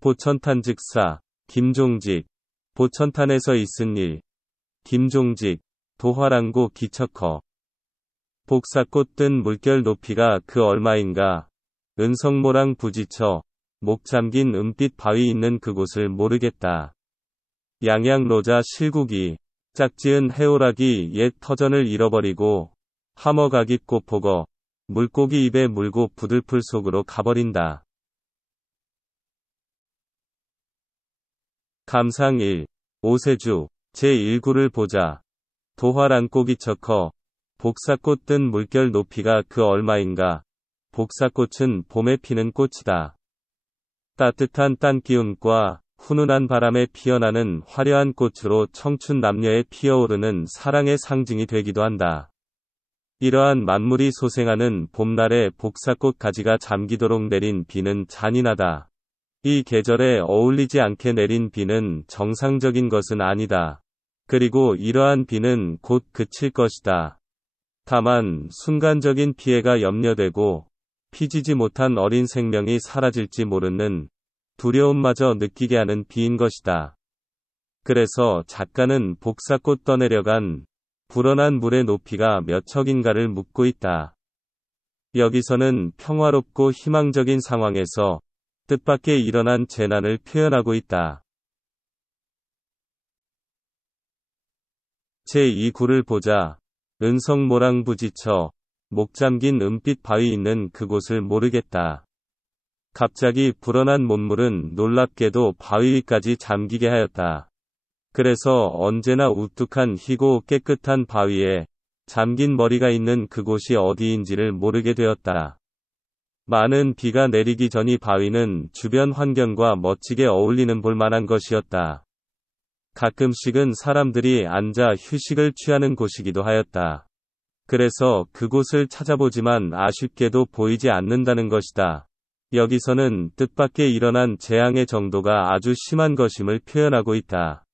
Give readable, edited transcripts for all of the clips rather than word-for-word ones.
보천탄 즉사, 김종직. 보천탄에서 있은 일. 김종직. 도화랑고 기척허. 복사꽃 뜬 물결 높이가 그 얼마인가. 은성모랑 부지쳐. 목 잠긴 은빛 바위 있는 그곳을 모르겠다. 양양로자 실국이. 짝지은 해오락이 옛 터전을 잃어버리고 하머가깃 꽃포거. 물고기 입에 물고 부들풀 속으로 가버린다. 감상 1. 오세주. 제1구를 보자. 도화랑고기 척허. 복사꽃 뜬 물결 높이가 그 얼마인가. 복사꽃은 봄에 피는 꽃이다. 따뜻한 땅 기운과 훈훈한 바람에 피어나는 화려한 꽃으로 청춘 남녀에 피어오르는 사랑의 상징이 되기도 한다. 이러한 만물이 소생하는 봄날에 복사꽃 가지가 잠기도록 내린 비는 잔인하다. 이 계절에 어울리지 않게 내린 비는 정상적인 것은 아니다. 그리고 이러한 비는 곧 그칠 것이다. 다만 순간적인 피해가 염려되고 피지지 못한 어린 생명이 사라질지 모르는 두려움마저 느끼게 하는 비인 것이다. 그래서 작가는 복사꽃 떠내려간 불어난 물의 높이가 몇 척인가를 묻고 있다. 여기서는 평화롭고 희망적인 상황에서 뜻밖의 일어난 재난을 표현하고 있다. 제2구를 보자. 은성모랑 부지쳐. 목 잠긴 은빛 바위 있는 그곳을 모르겠다. 갑자기 불어난 몬물은 놀랍게도 바위 위까지 잠기게 하였다. 그래서 언제나 우뚝한 희고 깨끗한 바위에 잠긴 머리가 있는 그곳이 어디인지를 모르게 되었다. 많은 비가 내리기 전 이 바위는 주변 환경과 멋지게 어울리는 볼만한 것이었다. 가끔씩은 사람들이 앉아 휴식을 취하는 곳이기도 하였다. 그래서 그곳을 찾아보지만 아쉽게도 보이지 않는다는 것이다. 여기서는 뜻밖의 일어난 재앙의 정도가 아주 심한 것임을 표현하고 있다.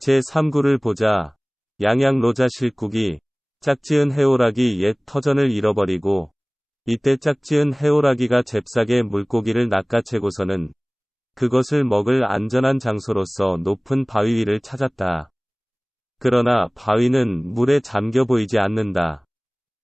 제3구를 보자. 양양로자 실국이. 짝지은 해오락이 옛 터전을 잃어버리고 이때 짝지은 해오락이가 잽싸게 물고기를 낚아채고서는 그것을 먹을 안전한 장소로서 높은 바위 위를 찾았다. 그러나 바위는 물에 잠겨 보이지 않는다.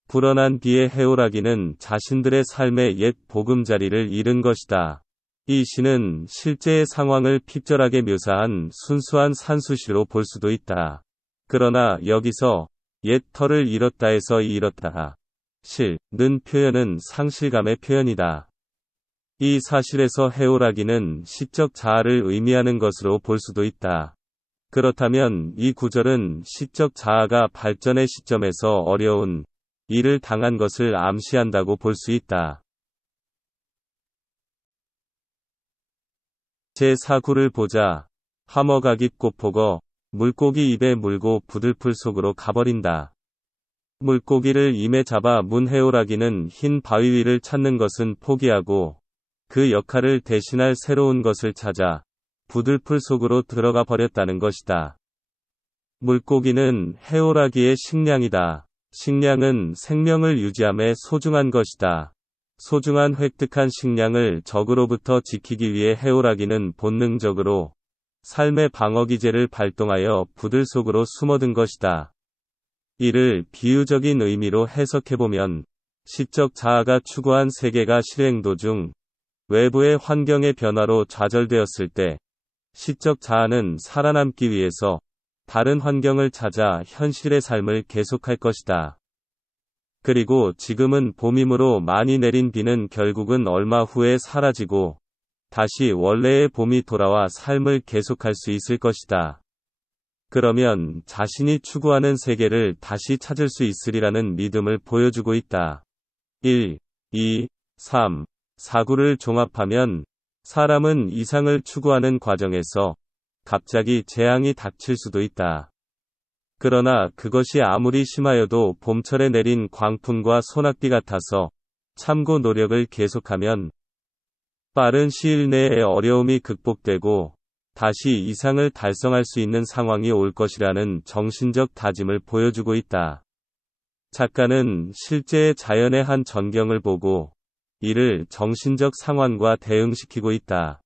불어난 비의 해오라기는 자신들의 삶의 옛 보금자리를 잃은 것이다. 이 시는 실제의 상황을 픽절하게 묘사한 순수한 산수시로 볼 수도 있다. 그러나 여기서 옛 터를 잃었다에서 잃었다. 실,는 표현은 상실감의 표현이다. 이 사실에서 해오라기는 시적 자아를 의미하는 것으로 볼 수도 있다. 그렇다면 이 구절은 시적 자아가 발전의 시점에서 어려운 일을 당한 것을 암시한다고 볼 수 있다. 제4구를 보자. 하머가깃 꽃포거. 물고기 입에 물고 부들풀 속으로 가버린다. 물고기를 임에 잡아 문 해오라기는 흰 바위 위를 찾는 것은 포기하고 그 역할을 대신할 새로운 것을 찾아 부들풀 속으로 들어가 버렸다는 것이다. 물고기는 해오라기의 식량이다. 식량은 생명을 유지함에 소중한 것이다. 소중한 획득한 식량을 적으로부터 지키기 위해 해오라기는 본능적으로 삶의 방어기제를 발동하여 부들 속으로 숨어든 것이다. 이를 비유적인 의미로 해석해보면 시적 자아가 추구한 세계가 실행 도중 외부의 환경의 변화로 좌절되었을 때 시적 자아는 살아남기 위해서 다른 환경을 찾아 현실의 삶을 계속할 것이다. 그리고 지금은 봄이므로 많이 내린 비는 결국은 얼마 후에 사라지고 다시 원래의 봄이 돌아와 삶을 계속할 수 있을 것이다. 그러면 자신이 추구하는 세계를 다시 찾을 수 있으리라는 믿음을 보여주고 있다. 1, 2, 3, 4구를 종합하면 사람은 이상을 추구하는 과정에서 갑자기 재앙이 닥칠 수도 있다. 그러나 그것이 아무리 심하여도 봄철에 내린 광풍과 소낙비 같아서 참고 노력을 계속하면 빠른 시일 내에 어려움이 극복되고 다시 이상을 달성할 수 있는 상황이 올 것이라는 정신적 다짐을 보여주고 있다. 작가는 실제의 자연의 한 전경을 보고 이를 정신적 상환과 대응시키고 있다.